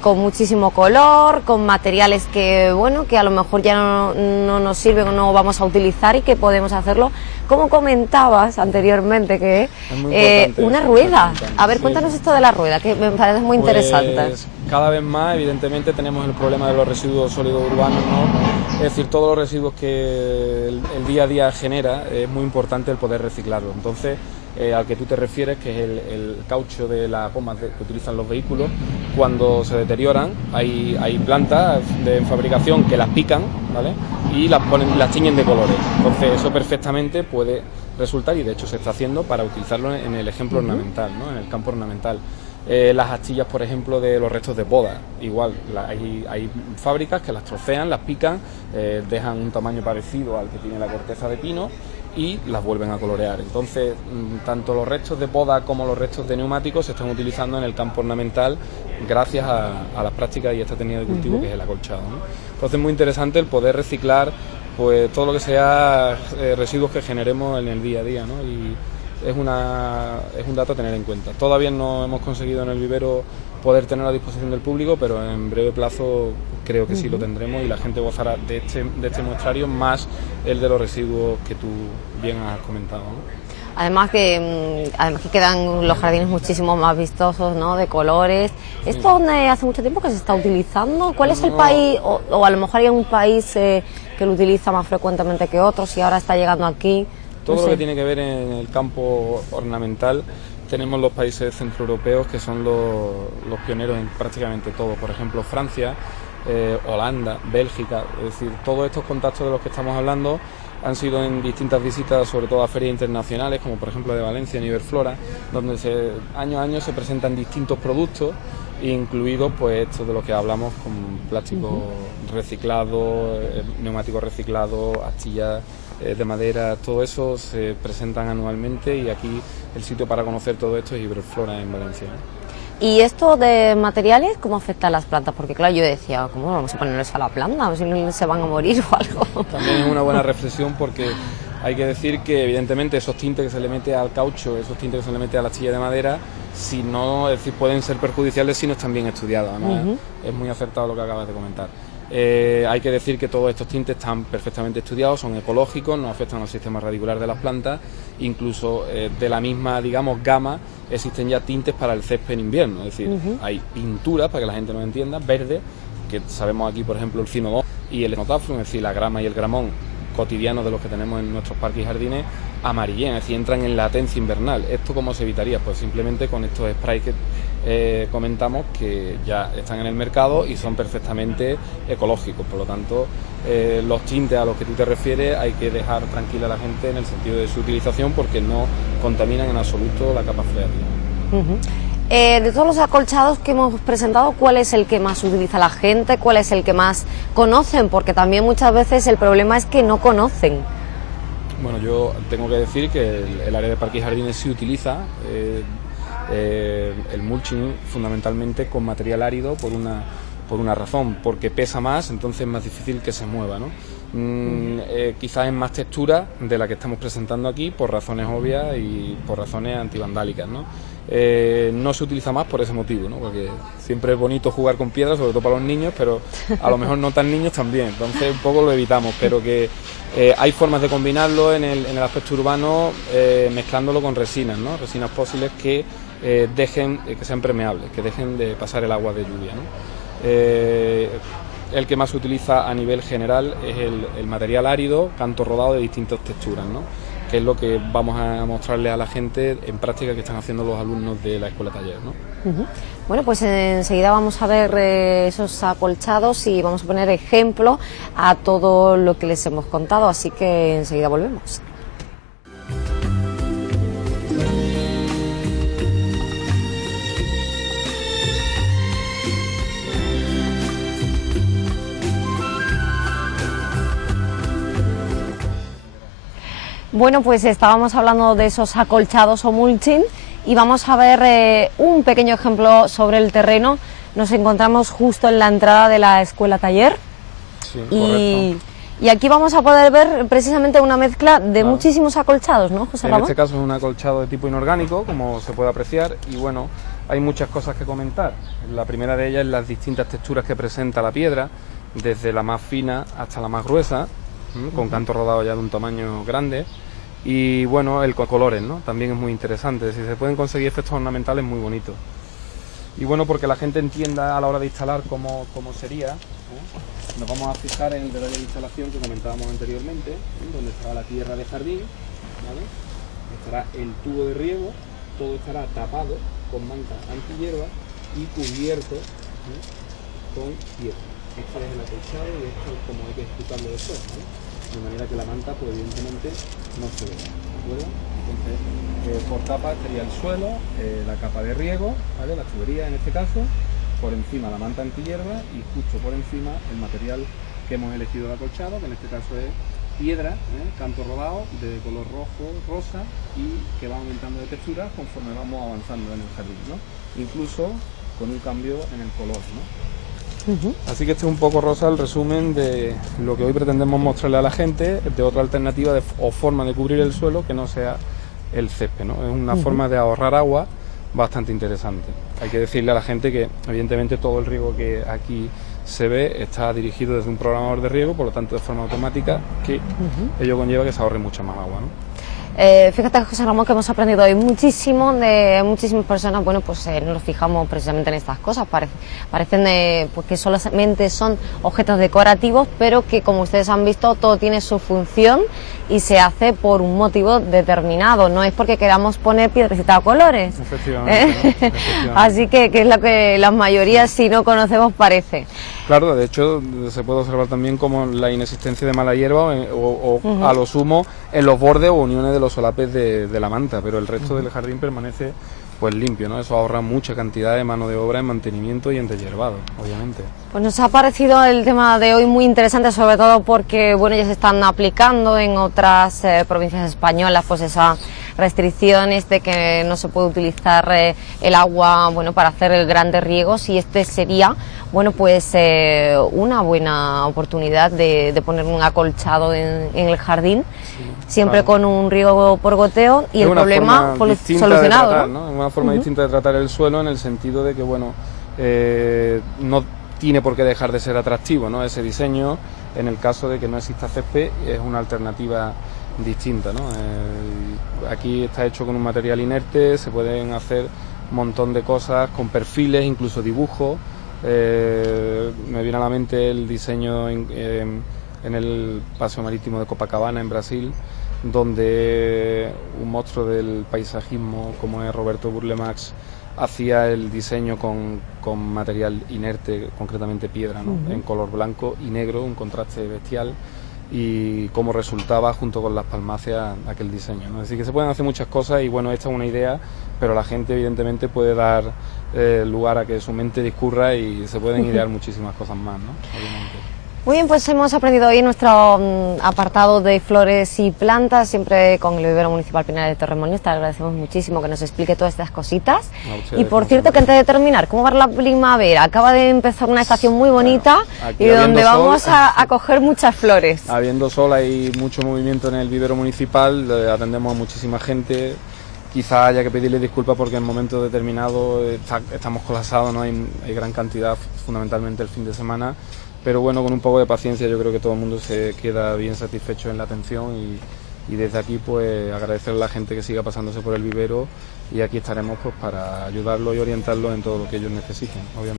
con muchísimo color, con materiales que, bueno, que a lo mejor ya no nos sirven o no vamos a utilizar y que podemos hacerlo. Como comentabas anteriormente, que una rueda. A ver, cuéntanos esto de la rueda, que me parece muy interesante. Cada vez más, evidentemente, tenemos el problema de los residuos sólidos urbanos, ¿no? Es decir, todos los residuos que el día a día genera, es muy importante el poder reciclarlos. Entonces, al que tú te refieres, que es el caucho de las gomas que utilizan los vehículos, cuando se deterioran, hay plantas de fabricación que las pican, ¿vale? Y las tiñen de colores. Entonces, eso perfectamente puede resultar, y de hecho se está haciendo, para utilizarlo en el ejemplo ornamental, ¿no? En el campo ornamental. Las astillas, por ejemplo, de los restos de poda, igual, hay fábricas que las trocean, las pican, dejan un tamaño parecido al que tiene la corteza de pino y las vuelven a colorear. Entonces, tanto los restos de poda como los restos de neumáticos se están utilizando en el campo ornamental gracias a las prácticas y esta técnica de cultivo que es el acolchado, ¿no? Entonces, es muy interesante el poder reciclar pues todo lo que sea residuos que generemos en el día a día, ¿no? Y es un dato a tener en cuenta. Todavía no hemos conseguido en el vivero poder tenerlo a disposición del público, pero en breve plazo creo que sí lo tendremos y la gente gozará de este muestrario, más el de los residuos que tú bien has comentado, ¿no? Además que quedan los jardines muchísimo más vistosos, ¿no? De colores. Sí. ¿Esto hace mucho tiempo que se está utilizando? ¿Cuál es el país, o a lo mejor hay un país que lo utiliza más frecuentemente que otros y ahora está llegando aquí? Todo lo que tiene que ver en el campo ornamental, tenemos los países centroeuropeos que son los pioneros en prácticamente todo. Por ejemplo, Francia, Holanda, Bélgica, es decir, todos estos contactos de los que estamos hablando han sido en distintas visitas, sobre todo a ferias internacionales, como por ejemplo de Valencia, en Iberflora, donde año a año se presentan distintos productos, incluidos pues estos de los que hablamos, con plástico reciclado, neumáticos reciclados, astillas de madera. Todo eso se presentan anualmente y aquí el sitio para conocer todo esto es Iberflora en Valencia. ¿Y esto de materiales cómo afecta a las plantas? Porque claro, yo decía, ¿cómo vamos a ponerles a la planta? A ver si se van a morir o algo. También es una buena reflexión, porque hay que decir que evidentemente esos tintes que se le mete al caucho, esos tintes que se le mete a la astilla de madera, si no, es decir, pueden ser perjudiciales si no están bien estudiados, ¿no? Es muy acertado lo que acabas de comentar. Hay que decir que todos estos tintes están perfectamente estudiados, son ecológicos, no afectan al sistema radicular de las plantas, incluso de la misma, digamos, gama existen ya tintes para el césped en invierno, es decir, hay pinturas, para que la gente nos entienda, verde, que sabemos aquí, por ejemplo, el cinodón y el enotaflum, es decir, la grama y el gramón cotidianos de los que tenemos en nuestros parques y jardines, amarillen, es decir, entran en latencia invernal. ¿Esto cómo se evitaría? Pues simplemente con estos sprays que comentamos, que ya están en el mercado y son perfectamente ecológicos. Por lo tanto, los tintes a los que tú te refieres hay que dejar tranquila a la gente en el sentido de su utilización, porque no contaminan en absoluto la capa freática. De todos los acolchados que hemos presentado, ¿cuál es el que más utiliza la gente? ¿Cuál es el que más conocen? Porque también muchas veces el problema es que no conocen. Bueno, yo tengo que decir que el área de parques y jardines sí utiliza el mulching fundamentalmente con material árido por una razón, porque pesa más, entonces es más difícil que se mueva, ¿no? Quizás es más textura de la que estamos presentando aquí, por razones obvias y por razones antivandálicas, ¿no? No se utiliza más por ese motivo, ¿no? Porque siempre es bonito jugar con piedras, sobre todo para los niños, pero a lo mejor no tan niños también, entonces un poco lo evitamos, pero que hay formas de combinarlo en el aspecto urbano, mezclándolo con resinas, ¿no? Resinas fósiles que que sean permeables, que dejen de pasar el agua de lluvia, ¿no? El que más se utiliza a nivel general es el material árido, canto rodado de distintas texturas, ¿no? Que es lo que vamos a mostrarle a la gente en práctica que están haciendo los alumnos de la escuela taller, ¿no? Bueno, pues enseguida vamos a ver esos acolchados y vamos a poner ejemplo a todo lo que les hemos contado, así que enseguida volvemos. Bueno, pues estábamos hablando de esos acolchados o mulching y vamos a ver un pequeño ejemplo sobre el terreno. Nos encontramos justo en la entrada de la escuela taller. Sí, correcto. Y aquí vamos a poder ver precisamente una mezcla de muchísimos acolchados, ¿no, José Ramón? En este caso es un acolchado de tipo inorgánico, como se puede apreciar, y bueno, hay muchas cosas que comentar. La primera de ellas es las distintas texturas que presenta la piedra, desde la más fina hasta la más gruesa, con canto rodado ya de un tamaño grande. Y bueno, el colores, ¿no? También es muy interesante, si se pueden conseguir efectos ornamentales muy bonitos. Y bueno, porque la gente entienda a la hora de instalar cómo sería, nos vamos a fijar en el detalle de instalación que comentábamos anteriormente, donde estará la tierra de jardín, ¿vale? Estará el tubo de riego, todo estará tapado con manta antihierba y cubierto con tierra. Este es el acolchado y esto es como hay que ejecutarlo después, ¿vale? De manera que la manta, pues evidentemente, no se vea, ¿de acuerdo? Entonces, por capa estaría el suelo, la capa de riego, ¿vale? La tubería en este caso, por encima la manta antihierba y justo por encima el material que hemos elegido de acolchado, que en este caso es piedra, canto rodado, de color rojo, rosa y que va aumentando de textura conforme vamos avanzando en el jardín, ¿no? Incluso con un cambio en el color, ¿no? Así que este es un poco, Rosa, el resumen de lo que hoy pretendemos mostrarle a la gente, de otra alternativa o forma de cubrir el suelo que no sea el césped, ¿no? Es una forma de ahorrar agua bastante interesante. Hay que decirle a la gente que evidentemente todo el riego que aquí se ve está dirigido desde un programador de riego, por lo tanto de forma automática, que ello conlleva que se ahorre mucha más agua, ¿no? Fíjate, José Ramón, que hemos aprendido hoy muchísimo de muchísimas personas. Bueno, pues no nos fijamos precisamente en estas cosas, parecen pues que solamente son objetos decorativos, pero que, como ustedes han visto, todo tiene su función y se hace por un motivo determinado, no es porque queramos poner piedrecita a colores. Efectivamente, ¿no? Efectivamente. Así que es lo que la mayoría, si no conocemos, parece. Claro, de hecho se puede observar también como la inexistencia de mala hierba o a lo sumo en los bordes o uniones de los solapes de la manta, pero el resto del jardín permanece pues limpio, ¿no? Eso ahorra mucha cantidad de mano de obra en mantenimiento y en deshiervado, obviamente. Pues nos ha parecido el tema de hoy muy interesante, sobre todo porque bueno, ya se están aplicando en otras provincias españolas pues esas restricciones de que no se puede utilizar el agua, bueno, para hacer grandes riegos, y este sería, bueno, pues una buena oportunidad de poner un acolchado en el jardín, siempre con un riego por goteo y el problema solucionado, ¿no? Es una forma distinta de tratar el suelo, en el sentido de que, bueno, no tiene por qué dejar de ser atractivo, ¿no? Ese diseño, en el caso de que no exista césped, es una alternativa distinta, ¿no? Aquí está hecho con un material inerte, se pueden hacer un montón de cosas con perfiles, incluso dibujos. Me viene a la mente el diseño en el Paseo Marítimo de Copacabana, en Brasil, donde un monstruo del paisajismo como es Roberto Burle Marx hacía el diseño con material inerte, concretamente piedra, ¿no? En color blanco y negro, un contraste bestial, y cómo resultaba junto con las palmáceas aquel diseño, ¿no? Así que se pueden hacer muchas cosas y bueno, esta es una idea, pero la gente evidentemente puede dar lugar a que su mente discurra y se pueden idear muchísimas cosas más, ¿no? Obviamente. Muy bien, pues hemos aprendido hoy en nuestro apartado de flores y plantas, siempre con el Vivero Municipal Pinares de Torremolinos. Te agradecemos muchísimo que nos explique todas estas cositas. Y por cierto, que antes de terminar, ¿cómo va la primavera? Acaba de empezar una estación muy bonita, claro, y donde vamos a coger muchas flores. Habiendo sol, hay mucho movimiento en el Vivero Municipal, atendemos a muchísima gente. Quizá haya que pedirle disculpas porque en momentos determinados estamos colapsados, ¿no? Hay gran cantidad, fundamentalmente el fin de semana. Pero bueno, con un poco de paciencia yo creo que todo el mundo se queda bien satisfecho en la atención y desde aquí pues agradecerle a la gente que siga pasándose por el vivero, y aquí estaremos pues para ayudarlos y orientarlos en todo lo que ellos necesiten, obviamente.